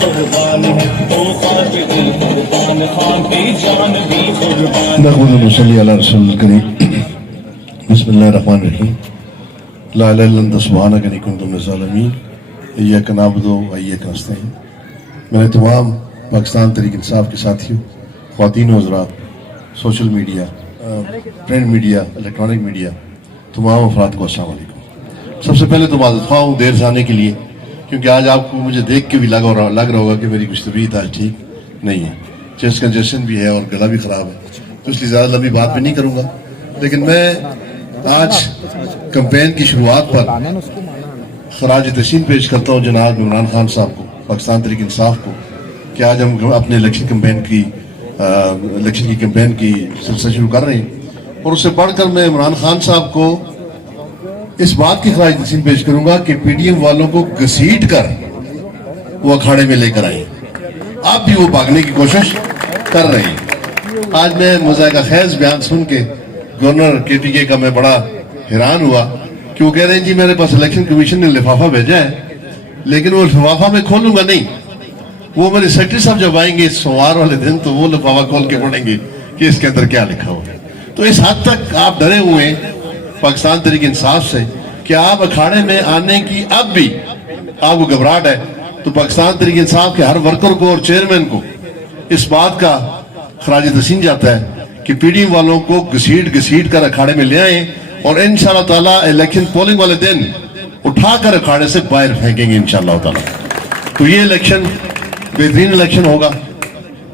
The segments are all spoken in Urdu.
قربان ہے او خاک دل قربان خان کی جان بھی قربان نحمد و صلی علی رسول الکریم بسم اللہ الرحمن الرحیم لا الہ الا انت سبحانک انی کنت من الظالمین ایاک نعبد و ایاک نستعین. میرے تمام پاکستان تحریک انصاف کے ساتھیوں، خواتین و حضرات، social media, print media, electronic media, تمام افراد کو السلام علیکم. سب سے پہلے تو معذرت خواہ ہوں دیر سے آنے کے لیے، کیونکہ آج آپ کو مجھے دیکھ کے بھی لگ رہا ہوگا کہ میری کچھ طبیعت آج ٹھیک نہیں ہے. چیسٹ کنجیشن بھی ہے اور گلا بھی خراب ہے، تو اس لیے زیادہ لمبی بات بھی نہیں کروں گا. لیکن میں آج کمپین کی شروعات پر خراج تحسین پیش کرتا ہوں جناب عمران خان صاحب کو، پاکستان تحریک انصاف کو، کہ آج ہم اپنے الیکشن کی کمپین کی سلسلہ شروع کر رہے ہیں. اور اس سے بڑھ کر میں عمران خان صاحب کو اس بات کی خراج تحسین پیش کروں گا کہ پی ڈی ایم والوں کو گھسیٹ کر وہ اکھاڑے میں لے کر آئے. آپ بھی وہ بھاگنے کی کوشش کر رہے ہیں. آج میں مذائقہ خیز بیان سن کے گورنر کے پی کے کا میں بڑا حیران ہوا کہ وہ کہہ رہے ہیں جی میرے پاس الیکشن کمیشن نے لفافہ بھیجا ہے، لیکن وہ لفافہ میں کھولوں گا نہیں. وہ میرے سیکرٹری صاحب جب آئیں گے سوموار والے دن تو وہ لفافہ کھول کے پڑھیں گے کہ اس کے اندر کیا لکھا ہوا ہے. تو اس حد تک آپ ڈرے ہوئے ہیں پاکستان تحریک انصاف سے کہ آپ اکھاڑے میں آنے کی اب بھی آپ کو گھبراہٹ ہے. تو پاکستان تحریک انصاف کے ہر ورکر کو اور چیئرمین کو اس بات کا خراج تحسین جاتا ہے کہ پی ڈی ایم والوں کو گھسیٹ کر اکھاڑے میں لے آئیں اور انشاءاللہ تعالیٰ الیکشن پولنگ والے دن اٹھا کر اکھاڑے سے باہر پھینکیں گے انشاءاللہ تعالیٰ. تو یہ الیکشن بہترین الیکشن ہوگا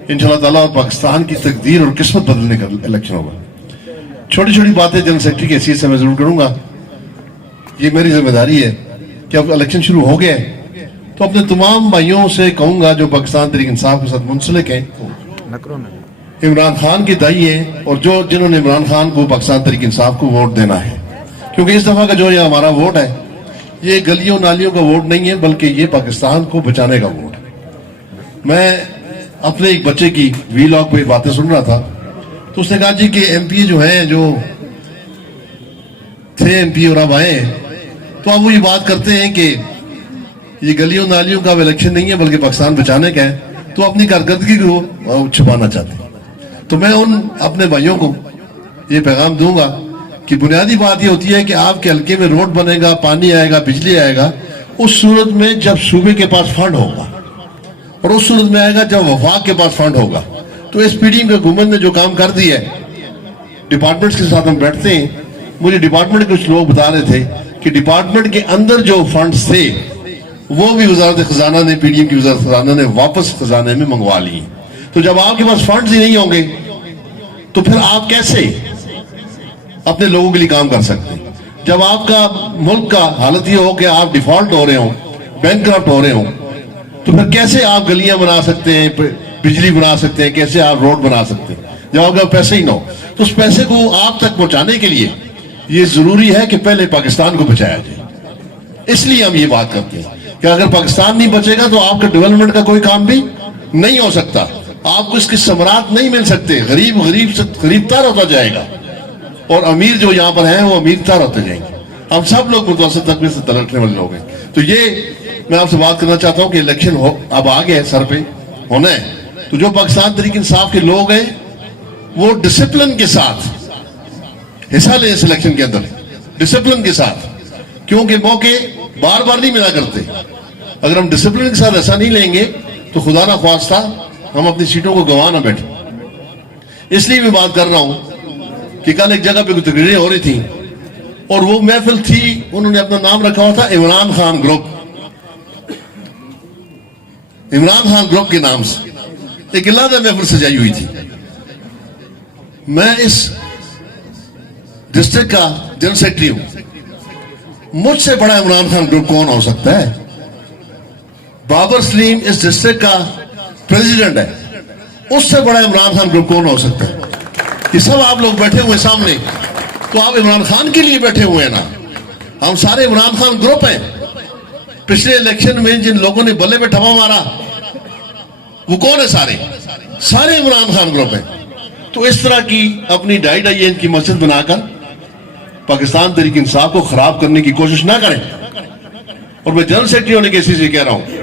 انشاءاللہ تعالیٰ، اور پاکستان کی تقدیر اور قسمت بدلنے کا الیکشن ہوگا. چھوٹی چھوٹی باتیں جنرل سیکرٹری کی حیثیت سے میں ضرور کروں گا. یہ میری ذمہ داری ہے کہ اب الیکشن شروع ہو گئے تو اپنے تمام بھائیوں سے کہوں گا جو پاکستان تحریک انصاف کے ساتھ منسلک ہیں، عمران خان کے دائی ہیں، اور جنہوں نے عمران خان کو پاکستان تحریک انصاف کو ووٹ دینا ہے، کیونکہ اس دفعہ کا جو یہ ہمارا ووٹ ہے یہ گلیوں نالیوں کا ووٹ نہیں ہے بلکہ یہ پاکستان کو بچانے کا ووٹ ہے. میں اپنے ایک بچے کی وی لاگ پہ باتیں سن رہا تھا تو اس نے کہا جی کہ ایم پی جو ہیں جو تھے ایم پی اور اب آئے ہیں تو اب وہ یہ بات کرتے ہیں کہ یہ گلیوں نالیوں کا الیکشن نہیں ہے بلکہ پاکستان بچانے کا ہے، تو اپنی کارکردگی کو چھپانا چاہتے ہیں. تو میں ان اپنے بھائیوں کو یہ پیغام دوں گا کہ بنیادی بات یہ ہوتی ہے کہ آپ کے حلقے میں روڈ بنے گا، پانی آئے گا، بجلی آئے گا اس صورت میں جب صوبے کے پاس فنڈ ہوگا، اور اس صورت میں آئے گا جب وفاق کے پاس فنڈ ہوگا. تو اس پی ڈی ایم کے حکومت نے جو کام کر دی ہے، ڈپارٹمنٹس کے ساتھ ہم بیٹھتے ہیں، مجھے ڈپارٹمنٹ کے کچھ لوگ بتا رہے تھے کہ ڈپارٹمنٹ کے اندر جو فنڈز تھے وہ بھی وزارت خزانہ نے، پی ڈی ایم کی وزارت خزانہ نے واپس خزانے میں منگوا لی. تو جب آپ کے پاس فنڈز ہی نہیں ہوں گے تو پھر آپ کیسے اپنے لوگوں کے لیے کام کر سکتے ہیں؟ جب آپ کا ملک کا حالت یہ ہو کہ آپ ڈیفالٹ ہو رہے ہوں، بینک کرپٹ ہو رہے ہوں، تو پھر کیسے آپ گلیاں بنا سکتے ہیں، بجلی بنا سکتے ہیں، کیسے آپ روڈ بنا سکتے ہیں جب آپ کا پیسے ہی نہ ہو؟ تو اس پیسے کو آپ تک پہنچانے کے لیے یہ ضروری ہے کہ پہلے پاکستان کو بچایا جائے. اس لیے ہم یہ بات کرتے ہیں کہ اگر پاکستان نہیں بچے گا تو آپ کا ڈیولپمنٹ کا کوئی کام بھی نہیں ہو سکتا، آپ کو اس کی ثمرات نہیں مل سکتے. غریب تر ہوتا جائے گا اور امیر جو یہاں پر ہیں وہ امیر تر ہوتے جائیں گے. ہم سب لوگ متوسط طبقے سے تلٹنے والے لوگ ہیں. تو یہ میں آپ سے بات کرنا چاہتا ہوں کہ الیکشن اب آگے سر پہ ہونا ہے. تو جو پاکستان تحریک انصاف کے لوگ ہیں وہ ڈسپلن کے ساتھ حصہ لیں اس الیکشن کے اندر، ڈسپلن کے ساتھ، کیونکہ موقع بار بار نہیں ملا کرتے. اگر ہم ڈسپلن کے ساتھ ایسا نہیں لیں گے تو خدا نہ خواستہ ہم اپنی سیٹوں کو گنوا نہ بیٹھیں. اس لیے میں بات کر رہا ہوں کہ کل ایک جگہ پہ کچھ تقریریں ہو رہی تھیں اور وہ محفل تھی، انہوں نے اپنا نام رکھا ہوا تھا عمران خان گروپ. عمران خان گروپ کے نام سے ایک علیحدہ محفل سجائی ہوئی تھی. میں اس ڈسٹرکٹ کا جنرل سیکرٹری ہوں، مجھ سے بڑا عمران خان گروپ کون ہو سکتا ہے؟ بابر سلیم اس ڈسٹرکٹ کا پریزیڈنٹ ہے، اس سے بڑا عمران خان گروپ کون ہو سکتا ہے؟ یہ سب آپ لوگ بیٹھے ہوئے سامنے، تو آپ عمران خان کے لیے بیٹھے ہوئے ہیں نا؟ ہم سارے عمران خان گروپ ہیں. پچھلے الیکشن میں جن لوگوں نے بلے پہ ٹھپا مارا وہ کون ہے؟ سارے عمران خان گروپ ہیں. تو اس طرح کی اپنی 2.5 انچ کی مسجد بنا کر پاکستان تحریک انصاف کو خراب کرنے کی کوشش نہ کریں. اور میں جنرل سیکرٹری ہونے کے حیثیت سے کہہ رہا ہوں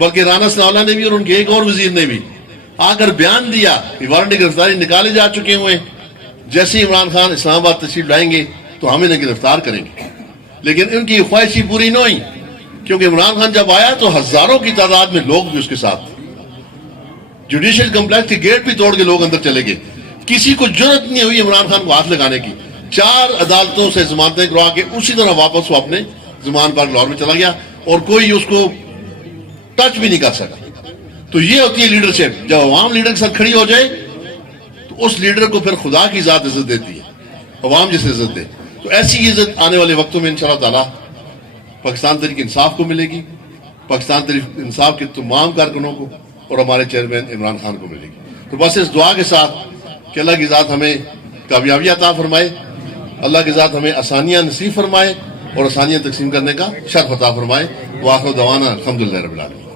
بلکہ رانا ثناءاللہ نے بھی اور ان کے ایک اور وزیر نے بھی آ کر بیان دیا کہ وارنٹ گرفتاری نکالے جا چکے ہوئے ہیں، جیسے ہی عمران خان اسلام آباد تشریف لائیں گے تو ہم انہیں گرفتار کریں گے. لیکن ان کی یہ خواہش ہی پوری نہ ہوئی، کیونکہ عمران خان جب آیا تو ہزاروں کی تعداد میں لوگ بھی اس کے ساتھ تھے. جوڈیشل کمپلیکس کے گیٹ بھی توڑ کے لوگ اندر چلے گئے. کسی کو جرت نہیں ہوئی عمران خان کو ہاتھ لگانے کی. 4 عدالتوں سے ضمانتیں کروا کے اسی طرح واپس وہ اپنے ضمان پر لاہور میں چلا گیا اور کوئی اس کو ٹچ بھی نہیں کر سکا. تو یہ ہوتی ہے لیڈرشپ. جب عوام لیڈر کے ساتھ کھڑی ہو جائے تو اس لیڈر کو پھر خدا کی ذات عزت دیتی ہے، عوام جسے عزت دے. تو ایسی عزت آنے والے وقتوں میں انشاءاللہ تعالی پاکستان تحریک انصاف کو ملے گی، پاکستان تحریک انصاف کے تمام کارکنوں کو اور ہمارے چیئرمین عمران خان کو ملے گی. تو بس اس دعا کے ساتھ کہ اللہ کی ذات ہمیں کامیابی عطا فرمائے، اللہ کی ذات ہمیں آسانیاں نصیب فرمائے اور آسانیاں تقسیم کرنے کا شرف عطا فرمائے. وآخر دعوانا الحمدللہ رب العالمین.